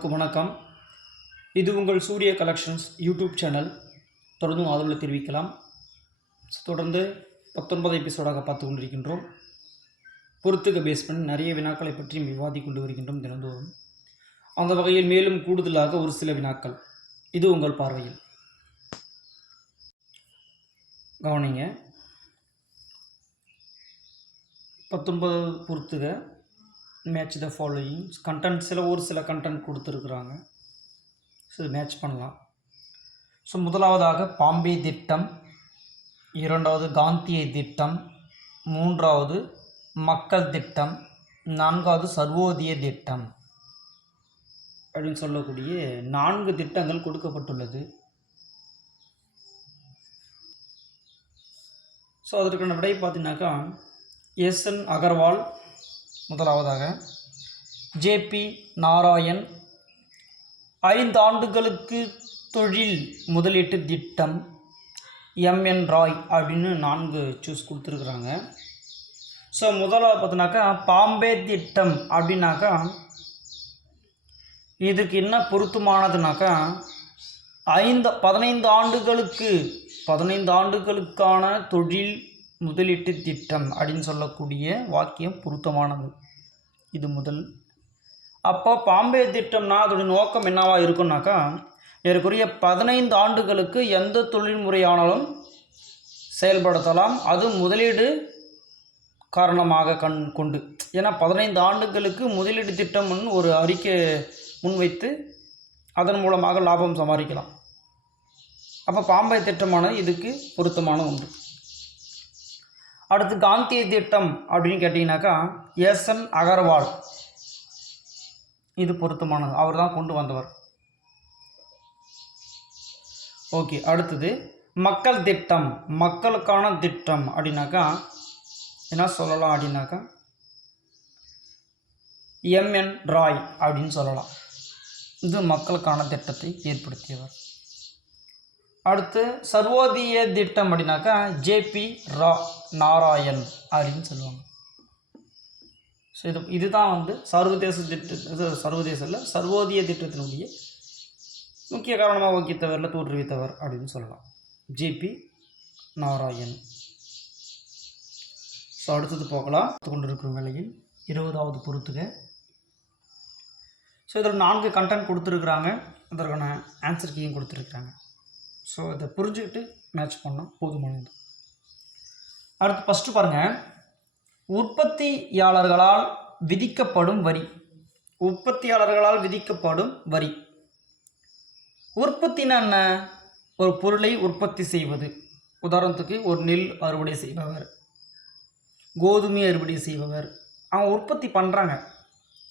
அனைவருக்கும் வணக்கம். இது உங்கள் சூரிய கலெக்ஷன்ஸ் யூடியூப் சேனல். தொடர்ந்தும் ஆதரவு தெரிவிக்கலாம். தொடர்ந்து பத்தொன்பது எபிசோடாக பார்த்து கொண்டிருக்கின்றோம். பொறுத்துக்க பேஸ் பண்ணி நிறைய வினாக்களை பற்றி விவாதி கொண்டு வருகின்றோம் தினந்தோறும். அந்த வகையில் மேலும் கூடுதலாக ஒரு சில வினாக்கள். இது உங்கள் பார்வையில். கவனிங்க. பத்தொன்பது பொறுத்துக. மேட்ச் த ஃபாலோயிங் கண்டென்ட் சில ஒரு சில கண்டென்ட் கொடுத்துருக்குறாங்க. ஸோ மேட்ச் பண்ணலாம். ஸோ முதலாவதாக பாம்பே திட்டம். இரண்டாவது காந்திய திட்டம். மூன்றாவது மக்கள் திட்டம். நான்காவது சர்வோதய திட்டம். அப்படின்னு சொல்லக்கூடிய நான்கு திட்டங்கள் கொடுக்கப்பட்டுள்ளது. ஸோ அதற்கான விடை பார்த்தீங்கன்னாக்கா எஸ்என் அகர்வால் முதலாவதாக ஜேபி நாராயண் ஐந்து ஆண்டுகளுக்கு தொழில் முதலீட்டு திட்டம் எம்என் ராய் அப்படின்னு நான்கு சூஸ் கொடுத்துருக்குறாங்க. ஸோ முதலாவது பார்த்தினாக்கா பாம்பே திட்டம் அப்படின்னாக்கா இதுக்கு என்ன பொருத்தமானதுனாக்கா ஐந்து பதினைந்து ஆண்டுகளுக்கு பதினைந்து ஆண்டுகளுக்கான தொழில் முதலீட்டு திட்டம் அப்படின்னு சொல்லக்கூடிய வாக்கியம் பொருத்தமானது. இது முதல். அப்போ பாம்பே திட்டம்னா அதோட நோக்கம் என்னவாக இருக்குன்னாக்கா ஏறக்குறைய பதினைந்து ஆண்டுகளுக்கு எந்த தொழில்முறையானாலும் செயல்படுத்தலாம். அது முதலீடு காரணமாக கண் கொண்டு. ஏன்னா பதினைந்து ஆண்டுகளுக்கு முதலீடு திட்டம்னு ஒரு அறிக்கை முன்வைத்து அதன் மூலமாக லாபம் சம்பாதிக்கலாம். அப்போ பாம்பே திட்டமானது இதுக்கு பொருத்தமான ஒன்று. அடுத்து காந்திய திட்டம் அப்படின்னு கேட்டிங்கனாக்கா எஸ்என் அகர்வால். இது பொருத்தமானது. அவர் தான் கொண்டு வந்தவர். ஓகே அடுத்தது மக்கள் திட்டம். மக்களுக்கான திட்டம் அப்படின்னாக்கா என்ன சொல்லலாம் அப்படின்னாக்கா எம்என் ராய் அப்படின்னு சொல்லலாம். இது மக்களுக்கான திட்டத்தை ஏற்படுத்தியவர். அடுத்து சர்வோதய திட்டம் அப்படின்னாக்கா ஜேபி ரா நாராயண் அப்படின்னு சொல்லுவாங்க. ஸோ இது இதுதான் வந்து சர்வதேச திட்ட இது சர்வதேச இல்லை சர்வோதய திட்டத்தினுடைய முக்கிய காரணமாக வகித்தவரில் தோற்றுவித்தவர் அப்படின்னு சொல்லலாம். ஜேபி நாராயண். ஸோ அடுத்தது போகலாம் பார்த்து கொண்டிருக்கும் வேளையில் இருபதாவது பொறுத்துக. ஸோ இதில் நான்கு கண்டென்ட் கொடுத்துருக்குறாங்க. அதற்கான ஆன்சர் கீயும் கொடுத்துருக்குறாங்க. ஸோ இதை புரிஞ்சுக்கிட்டு மேட்ச் பண்ணால் போதுமானது அடுத்து ஃபஸ்ட்டு பாருங்கள் உற்பத்தியாளர்களால் விதிக்கப்படும் வரி. உற்பத்தியாளர்களால் விதிக்கப்படும் வரி. உற்பத்தினா என்ன? ஒரு பொருளை உற்பத்தி செய்வது. உதாரணத்துக்கு ஒரு நெல் அறுவடை செய்பவர். கோதுமை அறுவடை செய்பவர். அவங்க உற்பத்தி பண்ணுறாங்க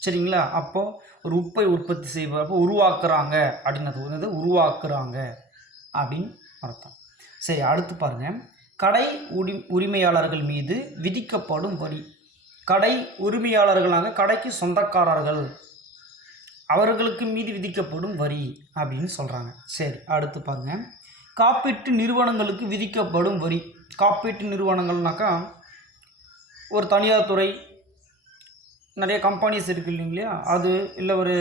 சரிங்களா? அப்போது ஒரு உப்பை உற்பத்தி செய்பவர். உருவாக்குறாங்க. அப்படின்னது என்னது? உருவாக்குறாங்க. அப்படின்னு அர்த்தம். சரி அடுத்து பாருங்கள் கடை உரி உரிமையாளர்கள் மீது விதிக்கப்படும் வரி. கடை உரிமையாளர்களாக கடைக்கு சொந்தக்காரர்கள் அவர்களுக்கு மீது விதிக்கப்படும் வரி அப்படின்னு சொல்கிறாங்க சரி அடுத்து பாருங்க. காப்பீட்டு நிறுவனங்களுக்கு விதிக்கப்படும் வரி. காப்பீட்டு நிறுவனங்கள்னாக்கா ஒரு தனியார் துறை நிறைய கம்பெனிஸ் இருக்குது இல்லைங்களா? அது இல்லை ஒரு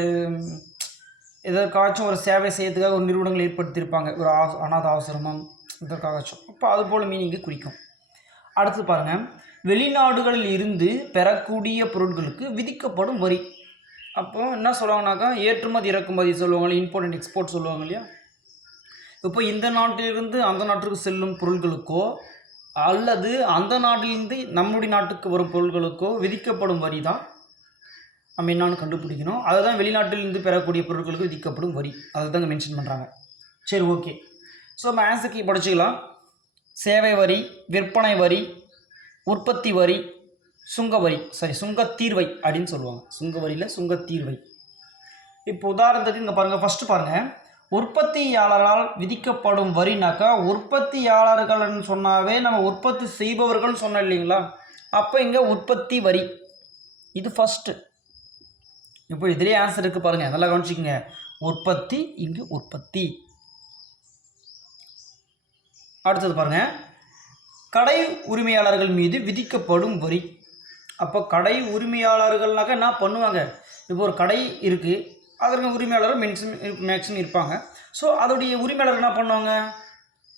எதற்காச்சும் ஒரு சேவை செய்யறதுக்காக ஒரு நிறுவனங்கள் ஏற்படுத்தியிருப்பாங்க. ஒரு ஆ அனாத ஆசிரமம் இதற்காகச்சும் அப்போ அது போல் மீனிங்கை குறிக்கும். அடுத்து பாருங்கள் வெளிநாடுகளில் இருந்து பெறக்கூடிய பொருட்களுக்கு விதிக்கப்படும் வரி. அப்போ என்ன சொல்லுவாங்கனாக்கா ஏற்றுமதி இறக்குமதி சொல்லுவாங்க இம்போர்ட் அண்ட் எக்ஸ்போர்ட் சொல்லுவாங்க இல்லையா? இப்போ இந்த நாட்டிலிருந்து அந்த நாட்டுக்கு செல்லும் பொருட்களுக்கோ அல்லது அந்த நாட்டிலிருந்து நம்முடைய நாட்டுக்கு வரும் பொருட்களுக்கோ விதிக்கப்படும் வரி தான் நம்ம என்னான்னு கண்டுபிடிக்கணும். அதுதான் வெளிநாட்டிலிருந்து பெறக்கூடிய பொருட்களுக்கு விதிக்கப்படும் வரி. அதை தாங்க மென்ஷன் பண்ணுறாங்க சரி ஓகே ஸோ நம்ம ஆன்சருக்கு படிச்சுக்கலாம். சேவை வரி விற்பனை வரி உற்பத்தி வரி சுங்க வரி. சாரி சுங்கத்தீர்வை அப்படின்னு சொல்லுவாங்க. சுங்க வரியில் சுங்கத்தீர்வை இப்போ உதாரணத்துக்கு இங்கே பாருங்கள் ஃபஸ்ட்டு பாருங்கள் உற்பத்தியாளரால் விதிக்கப்படும் வரினாக்கா உற்பத்தியாளர்கள்னு சொன்னாவே நம்ம உற்பத்தி செய்பவர்கள்னு சொன்னோம் இல்லைங்களா? அப்போ இங்கே உற்பத்தி வரி. இது ஃபஸ்ட்டு இப்போ இதிலே ஆன்சர் இருக்குது பாருங்கள் நல்லா கவனிச்சிக்கங்க. உற்பத்தி இங்கு உற்பத்தி. அடுத்தது பாருங்கள் கடை உரிமையாளர்கள் மீது விதிக்கப்படும் வரி. அப்போ கடை உரிமையாளர்கள்னாக்கா என்ன பண்ணுவாங்க? இப்போ ஒரு கடை இருக்குது அதற்கு உரிமையாளர் மென்ஷன் மேக்ஸிமம் இருப்பாங்க. ஸோ அதோடைய உரிமையாளர் என்ன பண்ணுவாங்க?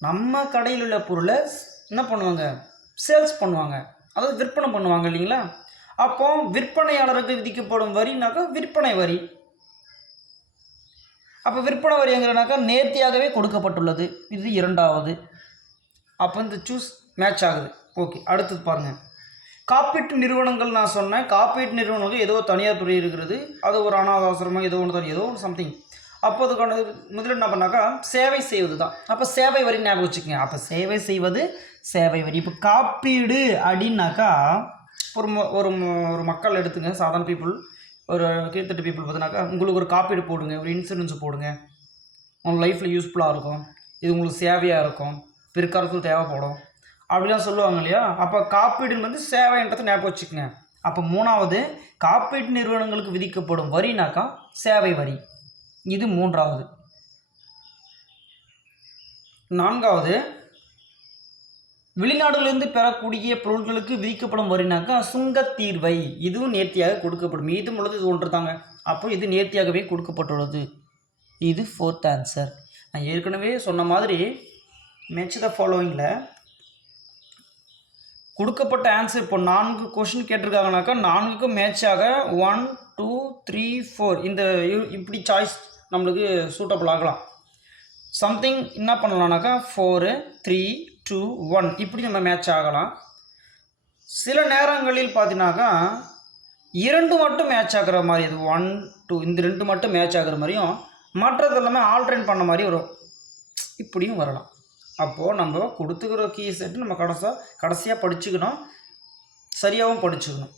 நம்ம கடையில் உள்ள பொருளை என்ன பண்ணுவாங்க? சேல்ஸ் பண்ணுவாங்க. அதாவது விற்பனை பண்ணுவாங்க இல்லைங்களா? அப்போ விற்பனையாளருக்கு விதிக்கப்படும் வரினாக்கா விற்பனை வரி. அப்போ விற்பனை வரிங்கிறனாக்கா நேர்த்தியாகவே கொடுக்கப்பட்டுள்ளது. இது இரண்டாவது. அப்போ இந்த சூஸ் மேட்ச் ஆகுது. ஓகே அடுத்தது பாருங்கள் காப்பீட்டு நிறுவனங்கள் நான் சொன்னேன். காப்பீட்டு நிறுவனங்கள் ஏதோ தனியார் துறை இருக்கிறது. அது ஒரு அனாதாசிரமம் ஏதோ ஒன்று ஏதோ ஒன்று சம்திங் அப்போ அதுக்கான முதல்ல என்ன பண்ணாக்கா சேவை செய்வது தான் அப்போ சேவை வரி ஞாபகம் வச்சுக்கோங்க. அப்போ சேவை செய்வது சேவை வரி. இப்போ காப்பீடு அப்படின்னாக்கா ஒரு ஒரு ஒரு மக்கள் எடுத்துங்க சாதாரண பீப்புள் ஒரு கீழ்த்தட்டு பீப்புள் பார்த்தினாக்கா உங்களுக்கு ஒரு காப்பீடு போடுங்க ஒரு இன்சூரன்ஸ் போடுங்க. உங்கள் லைஃப்பில் யூஸ்ஃபுல்லாக இருக்கும். இது உங்களுக்கு சேவையாக இருக்கும். பிற்காலத்தில் தேவைப்படும். அப்படிலாம் சொல்லுவாங்க இல்லையா? அப்போ காப்பீடுன்னு வந்து சேவைன்றதை ஞாபகம் வச்சுக்கோங்க. அப்போ மூணாவது காப்பீட்டு நிறுவனங்களுக்கு விதிக்கப்படும் வரினாக்கா சேவை வரி. இது மூன்றாவது. நான்காவது வெளிநாடுகளிலிருந்து பெறக்கூடிய பொருட்களுக்கு விதிக்கப்படும் வரினாக்கா சுங்கத் தீர்வை. இதுவும் நேர்த்தியாக கொடுக்கப்படும். மீதம் உள்ளது இது ஒன்று தாங்க அப்போ இது நேர்த்தியாகவே கொடுக்கப்பட்டுள்ளது. இது ஃபோர்த் ஆன்சர் நான் ஏற்கனவே சொன்ன மாதிரி மேட்ச் த ஃபாலோவிங்கில் கொடுக்கப்பட்ட ஆன்சர் இப்போ நான்கு கொஷின் கேட்டிருக்காங்கனாக்கா நான்குக்கும் மேட்சாக ஒன் டூ த்ரீ ஃபோர் இந்த இப்படி சாய்ஸ் நம்மளுக்கு சூட்டபிள் ஆகலாம். சம்திங் என்ன பண்ணலாம்னாக்கா ஃபோரு த்ரீ டூ ஒன் இப்படி நம்ம மேட்ச் ஆகலாம். சில நேரங்களில் பார்த்தீங்கன்னாக்கா இரண்டு மட்டும் மேட்ச் ஆகிற மாதிரி இது ஒன் டூ இந்த ரெண்டு மட்டும் மேட்ச் ஆகுற மாதிரியும் மற்றது எல்லாமே ஆல்ட்ரேட் பண்ண மாதிரி வரும் இப்படியும் வரலாம். அப்போது நம்ம கொடுத்துக்கிற கீ செட்டு நம்ம கடைசியாக கடைசியாக படிச்சுக்கணும். சரியாகவும் படிச்சுக்கணும்.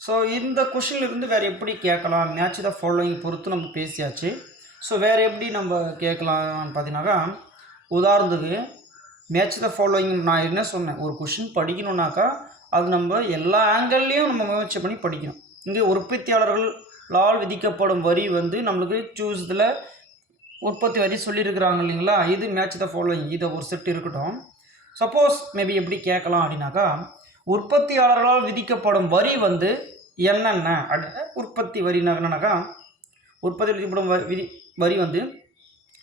ஸோ இந்த கொஷின்லேருந்து வேறு எப்படி கேட்கலாம்? மேட்ச் த ஃபாலோயிங் பொறுத்து நம்ம பேசியாச்சு. ஸோ வேறு எப்படி நம்ம கேட்கலாம்னு பார்த்தீங்கன்னாக்கா உதாரணத்துக்கு மேட்ச் த ஃபாலோயிங் நான் என்ன சொன்னேன்? ஒரு கொஷின் படிக்கணுன்னாக்கா அது நம்ம எல்லா ஆங்கிள்லேயும் நம்ம முயற்சி பண்ணி படிக்கணும். இங்கே உற்பத்தியாளர்களால் விதிக்கப்படும் வரி வந்து நம்மளுக்கு சூஸ் இதில் உற்பத்தி வரி சொல்லியிருக்கிறாங்க இல்லைங்களா? இது மேட்ச் த ஃபாலோயிங் இதை ஒரு செட் இருக்கட்டும். சப்போஸ் மேபி எப்படி கேட்கலாம் அப்படின்னாக்கா உற்பத்தியாளர்களால் விதிக்கப்படும் வரி வந்து என்னென்ன? உற்பத்தி வரி என்னன்னாக்கா உற்பத்தி விதிக்கப்படும் வரி விதி வரி வந்து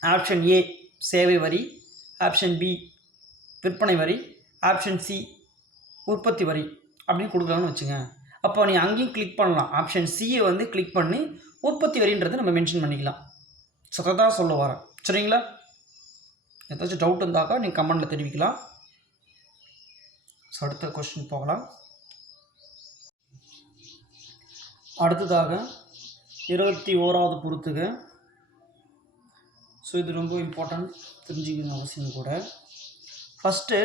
ஆப்ஷன் ஏ சேவை வரி ஆப்ஷன் பி விற்பனை வரி ஆப்ஷன் சி உற்பத்தி வரி அப்படின்னு கொடுக்குறாங்கன்னு வச்சுங்க. அப்போ நீ அங்கேயும் கிளிக் பண்ணலாம். ஆப்ஷன் சியை வந்து கிளிக் பண்ணி உற்பத்தி வரின்றதை நம்ம மென்ஷன் பண்ணிக்கலாம். ஸோ அதை தான் சொல்ல வரேன். சரிங்களா? ஏதாச்சும் டவுட் இருந்தாக்கா நீங்கள் கமெண்டில் தெரிவிக்கலாம். ஸோ அடுத்த கொஸ்டின் போகலாம். அடுத்ததாக இருபத்தி ஓராவது பொறுத்துக்கு ஸோ இது ரொம்ப இம்பார்ட்டன்ட் தெரிஞ்சுக்கணும் அவசியம் கூட. ஃபஸ்ட்டு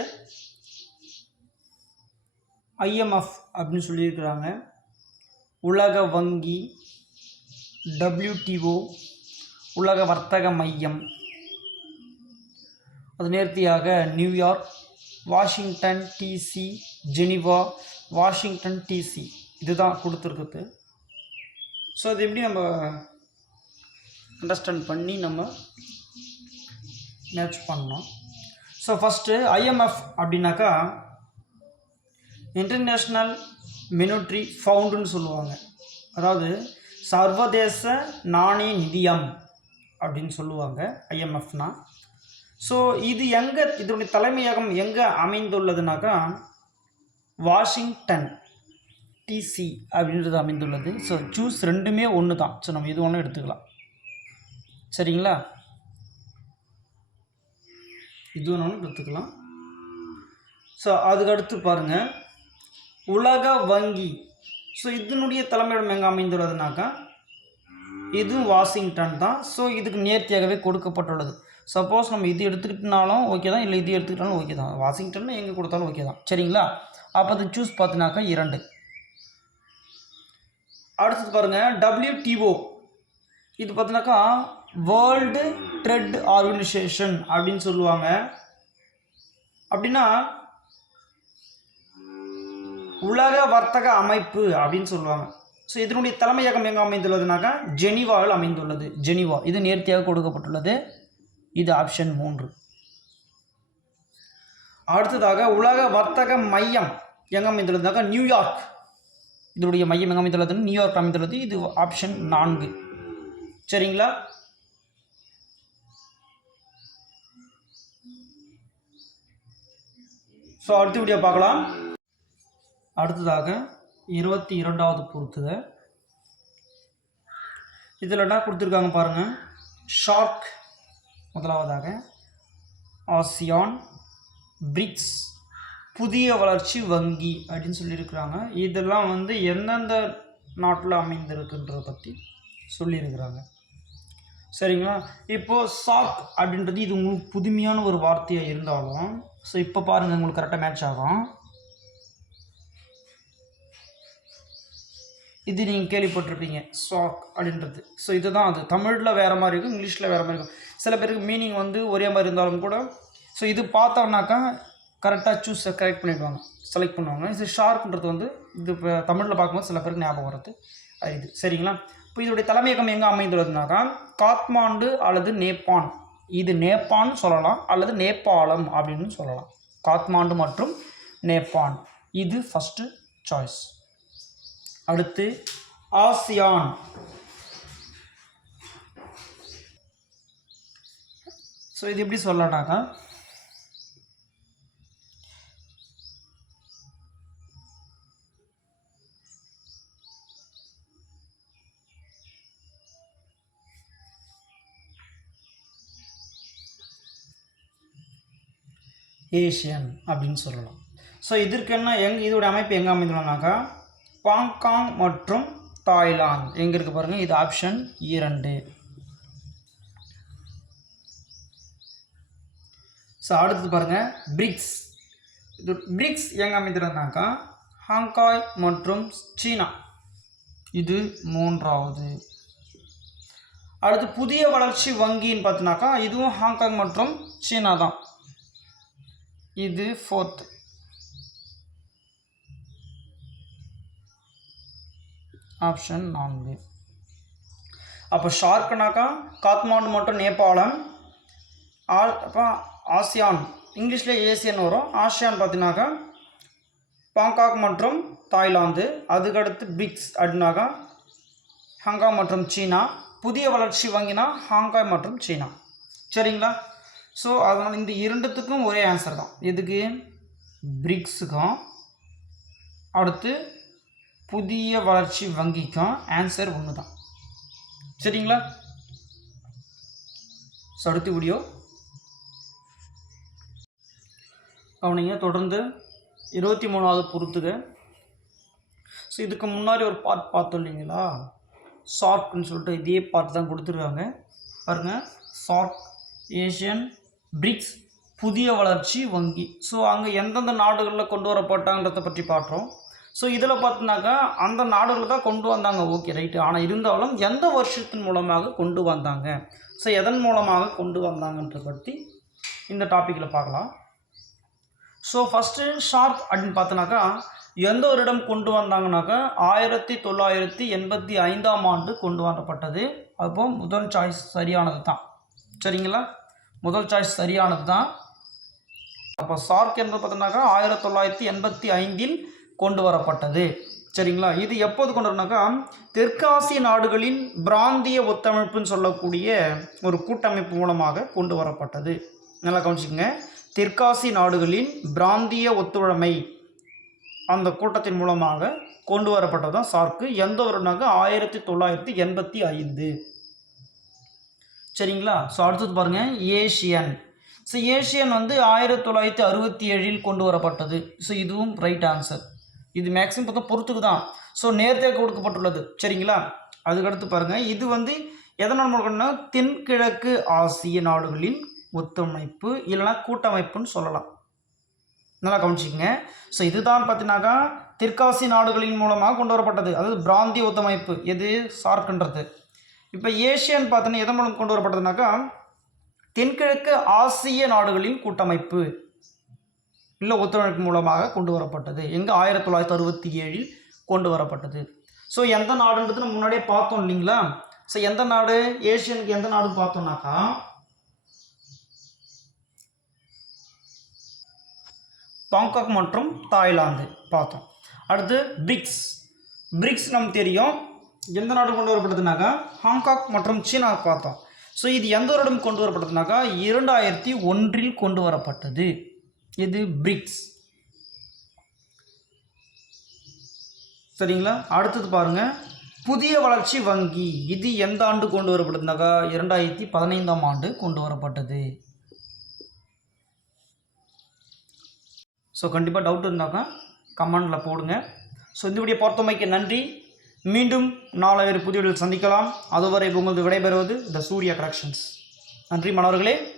ஐஎம்எஃப் அப்படின்னு சொல்லியிருக்கிறாங்க. உலக வங்கி டபிள்யூடிஓ உலக வர்த்தக மையம். அது நேர்த்தியாக New York Washington DC Geneva Washington DC இதுதான் கொடுத்துருக்குது ஸோ அது எப்படி நம்ம அண்டர்ஸ்டாண்ட் பண்ணி நம்ம மேட்ச் பண்ணோம் ஸோ ஃபஸ்ட்டு ஐஎம்எஃப் அப்படின்னாக்கா இன்டர்நேஷ்னல் மினிட்ரி ஃபவுண்டுன்னு சொல்லுவாங்க. அதாவது சர்வதேச நாணய நிதியம் அப்படின்னு சொல்லுவாங்க ஐஎம்எஃப்னா ஸோ இது எங்கே இதனுடைய தலைமையகம் எங்கே அமைந்துள்ளதுனாக்கா வாஷிங்டன் டிசி அப்படின்றது அமைந்துள்ளது. ஸோ சூஸ் ரெண்டுமே ஒன்று தான் ஸோ நம்ம எது ஒன்றும் எடுத்துக்கலாம். சரிங்களா? இது வேணாலும் கற்றுக்கலாம் ஸோ அதுக்கடுத்து பாருங்கள் உலக வங்கி. ஸோ இதனுடைய தலைமையிடம் எங்கே அமைந்துள்ளதுனாக்கா இதுவும் வாஷிங்டன் தான். ஸோ இதுக்கு நேர்த்தியாகவே கொடுக்கப்பட்டுள்ளது. சப்போஸ் நம்ம இது எடுத்துக்கிட்டனாலும் ஓகே தான் இல்லை இது எடுத்துக்கிட்டாலும் ஓகே தான். வாஷிங்டன் எங்கே கொடுத்தாலும் ஓகே தான். சரிங்களா? அப்போ அது சூஸ் பார்த்தினாக்கா இரண்டு. அடுத்தது பாருங்கள் டபிள்யூடிஓ இது பார்த்தினாக்கா வேர்ல்டு ட்ரெட் ஆர்கனைசேஷன் அப்படின்னு சொல்லுவாங்க. அப்படின்னா உலக வர்த்தக அமைப்பு அப்படின்னு சொல்லுவாங்க. ஸோ இதனுடைய தலைமையகம் எங்கே அமைந்துள்ளதுனாக்கா ஜெனிவாவில் அமைந்துள்ளது. ஜெனிவா. இது நேர்த்தியாக கொடுக்கப்பட்டுள்ளது. இது ஆப்ஷன் மூன்று. அடுத்ததாக உலக வர்த்தக மையம் எங்கே அமைந்துள்ளதுனாக்கா நியூயார்க் இதனுடைய மையம் எங்கே அமைந்துள்ளது நியூயார்க் அமைந்துள்ளது. இது ஆப்ஷன் நான்கு. சரிங்களா? ஸோ அடுத்த வீடியோ பார்க்கலாம். அடுத்ததாக இருபத்தி இரண்டாவது பொறுத்துக இதில் என்ன கொடுத்துருக்காங்க பாருங்கள் ஷார்க் முதலாவதாக. ஆசியான் பிரிக்ஸ் புதிய வளர்ச்சி வங்கி அப்படின்னு சொல்லியிருக்கிறாங்க. இதெல்லாம் வந்து எந்தெந்த நாட்டில் அமைந்திருக்குன்றத பற்றி சொல்லியிருக்கிறாங்க. சரிங்களா? இப்போது சாக் அப்படின்றது இது உங்களுக்கு புதுமையான ஒரு வார்த்தையாக இருந்தாலும் ஸோ இப்போ பாருங்கள் உங்களுக்கு கரெக்டாக மேட்ச் ஆகும். இது நீங்கள் கேள்விப்பட்டிருப்பீங்க சாக் அப்படின்றது. ஸோ இதுதான் அது. தமிழில் வேறு மாதிரி இருக்கும் இங்கிலீஷில் வேறு மாதிரி இருக்கும். சில பேருக்கு மீனிங் வந்து ஒரே மாதிரி இருந்தாலும் கூட ஸோ இது பார்த்தோம்னாக்கா கரெக்டாக சூஸ் கரெக்ட் பண்ணிடுவாங்க செலக்ட் பண்ணுவாங்க. இது ஷார்க்ன்றது வந்து இது இப்போ தமிழில் பார்க்கும்போது சில பேருக்கு ஞாபகம் வர்றது இது. சரிங்களா? இப்போ இதோடைய தலைமையகம் எங்கே அமைந்துள்ளதுனாக்கா காத்மாண்டு அல்லது நேபான் இது நேபான் சொல்லலாம் அல்லது நேபாளம் அப்படின்னு சொல்லலாம். காத்மாண்டு மற்றும் நேபான் இது ஃபஸ்ட்டு சாய்ஸ் அடுத்து ஆசியான். ஸோ இது எப்படி சொல்லலாம்னாக்கா ஏஷியன் அப்படின்னு சொல்லலாம். ஸோ இதற்கு என்ன எங் இதோட அமைப்பு எங்கே அமைந்துள்ளனாக்கா பாங்காங் மற்றும் தாய்லாந்து எங்கே இருக்குது பாருங்கள் இது ஆப்ஷன் இரண்டு. ஸோ அடுத்தது பாருங்கள் பிரிக்ஸ் இது பிரிக்ஸ் எங்கே அமைந்திருந்தாக்கா ஹாங்காய் மற்றும் சீனா. இது மூன்றாவது. அடுத்து புதிய வளர்ச்சி வங்கின்னு பார்த்தினாக்கா இதுவும் ஹாங்காங் மற்றும் சீனா தான். இது ஃபோர்த் ஆப்ஷன் நான்கு. அப்போ ஷார்க்குனாக்கா காத்மாண்டு மற்றும் நேபாளம் ஆ அப்போ ஆசியான். இங்கிலீஷில் ஏசியன் வரும். ஆசியான் பார்த்தீங்கன்னாக்கா பாங்காக் மற்றும் தாய்லாந்து. அதுக்கடுத்து பிரிக்ஸ் அப்படின்னாக்கா ஹாங்காங் மற்றும் சீனா. புதிய வளர்ச்சி வங்கினா ஹாங்காங் மற்றும் சீனா. சரிங்களா? ஸோ அதனால் இந்த இரண்டுத்துக்கும் ஒரே ஆன்சர் தான். எதுக்கு? பிரிக்ஸுக்கும். அடுத்து புதிய வளர்ச்சி வங்கிக்கும் ஆன்சர் ஒன்று தான் சரிங்களா? ஸோ அடுத்த வீடியோ கவனிங்க தொடர்ந்து இருபத்தி மூணாவது பொறுத்துக ஸோ இதுக்கு முன்னாடி ஒரு பார்ட் பார்த்தோம் இல்லைங்களா? ஷார்க்னு சொல்லிட்டு இதே பார்ட் தான் கொடுத்துருக்காங்க. பாருங்கள் ஷார்க் ஏஷியன் பிரிக்ஸ் புதிய வளர்ச்சி வங்கி. ஸோ அங்கே எந்தெந்த நாடுகளில் கொண்டு வரப்பட்டாங்கிறத பற்றி பார்க்குறோம் ஸோ இதில் பார்த்தினாக்கா அந்த நாடுகள் தான் கொண்டு வந்தாங்க. ஓகே ரைட்டு ஆனால் இருந்தாலும் எந்த வருஷத்தின் மூலமாக கொண்டு வந்தாங்க? ஸோ எதன் மூலமாக கொண்டு வந்தாங்கன்றத பற்றி இந்த டாப்பிக்கில் பார்க்கலாம். ஸோ ஃபஸ்ட்டு ஷார்ப் அப்படின்னு பார்த்தோன்னாக்கா எந்த ஒரு இடம் கொண்டு வந்தாங்கனாக்கா ஆயிரத்தி தொள்ளாயிரத்தி எண்பத்தி ஐந்தாம் ஆண்டு கொண்டு வரப்பட்டது. அப்போ முதல் சாய்ஸ் சரியானது தான் சரிங்களா? முதல் சாய்ஸ் சரியானது தான் அப்போ சார்க் என்பது பார்த்தோம்னாக்கா ஆயிரத்தி தொள்ளாயிரத்தி எண்பத்தி ஐந்தில் கொண்டு வரப்பட்டது. சரிங்களா? இது எப்போது கொண்டு வரனாக்கா தெற்காசிய நாடுகளின் பிராந்திய ஒத்தமைப்புன்னு சொல்லக்கூடிய ஒரு கூட்டமைப்பு மூலமாக கொண்டு வரப்பட்டது. நல்லா கவனிச்சுக்கோங்க. தெற்காசிய நாடுகளின் பிராந்திய ஒத்துழைமை அந்த கூட்டத்தின் மூலமாக கொண்டு வரப்பட்டது தான் சார்க்கு எந்த வருடனாக ஆயிரத்தி தொள்ளாயிரத்தி எண்பத்தி ஐந்து. சரிங்களா? ஸோ அடுத்தது பாருங்கள் ஏஷியன் ஸோ ஏஷியன் வந்து ஆயிரத்தி தொள்ளாயிரத்தி அறுபத்தி ஏழில் கொண்டு வரப்பட்டது. ஸோ இதுவும் ரைட் ஆன்சர் இது மேக்ஸிமம் பார்த்தா பொறுத்துக்கு தான். ஸோ நேர்த்தே கொடுக்கப்பட்டுள்ளது. சரிங்களா? அதுக்கடுத்து பாருங்கள் இது வந்து எதனால் மூலம்னா தென்கிழக்கு ஆசிய நாடுகளின் ஒத்துழைப்பு இல்லைனா கூட்டமைப்புன்னு சொல்லலாம். நல்லா கவனிச்சிக்கங்க. ஸோ இதுதான் பார்த்தீங்கன்னாக்கா தெற்காசிய நாடுகளின் மூலமாக கொண்டு வரப்பட்டது. அதாவது பிராந்திய ஒத்துழைப்பு எது? சார்க்குன்றது இப்போ ஏஷியான்னு பார்த்தோன்னா எதன் மூலம் கொண்டு வரப்பட்டதுனாக்கா தென்கிழக்கு ஆசிய நாடுகளின் கூட்டமைப்பு. இல்லை ஒத்துழைப்பு மூலமாக கொண்டு வரப்பட்டது. எங்கே ஆயிரத்தி தொள்ளாயிரத்தி அறுபத்தி ஏழில் கொண்டு வரப்பட்டது. ஸோ எந்த நாடுன்றது நம்ம முன்னாடியே பார்த்தோம் இல்லைங்களா? ஸோ எந்த நாடு? ஏஷியனுக்கு எந்த நாடுன்னு பார்த்தோம்னாக்கா பாங்காக் மற்றும் தாய்லாந்து பார்த்தோம். அடுத்து பிரிக்ஸ். பிரிக்ஸ் நமக்கு தெரியும். எந்த நாடு கொண்டு வரப்பட்டதுனாக்கா ஹாங்காங் மற்றும் சீனா பார்த்தோம். ஸோ இது எந்த வருடம் கொண்டு வரப்பட்டதுனாக்கா இரண்டாயிரத்தி ஒன்றில் கொண்டு வரப்பட்டது இது பிரிக்ஸ். சரிங்களா? அடுத்தது பாருங்கள் புதிய வளர்ச்சி வங்கி. இது எந்த ஆண்டு கொண்டு வரப்பட்டதுனாக்கா இரண்டாயிரத்தி பதினைந்தாம் ஆண்டு கொண்டு வரப்பட்டது ஸோ கண்டிப்பாக டவுட் இருந்தாக்கா கமெண்டில் போடுங்க. ஸோ இந்த வீடியோ பொறுத்தமைக்கு நன்றி. மீண்டும் நாளை வேறு புதிய சந்திக்கலாம். அதுவரை உங்களது விடைபெறுவது த சூர்யா கலெக்ஷன்ஸ் நன்றி மாணவர்களே.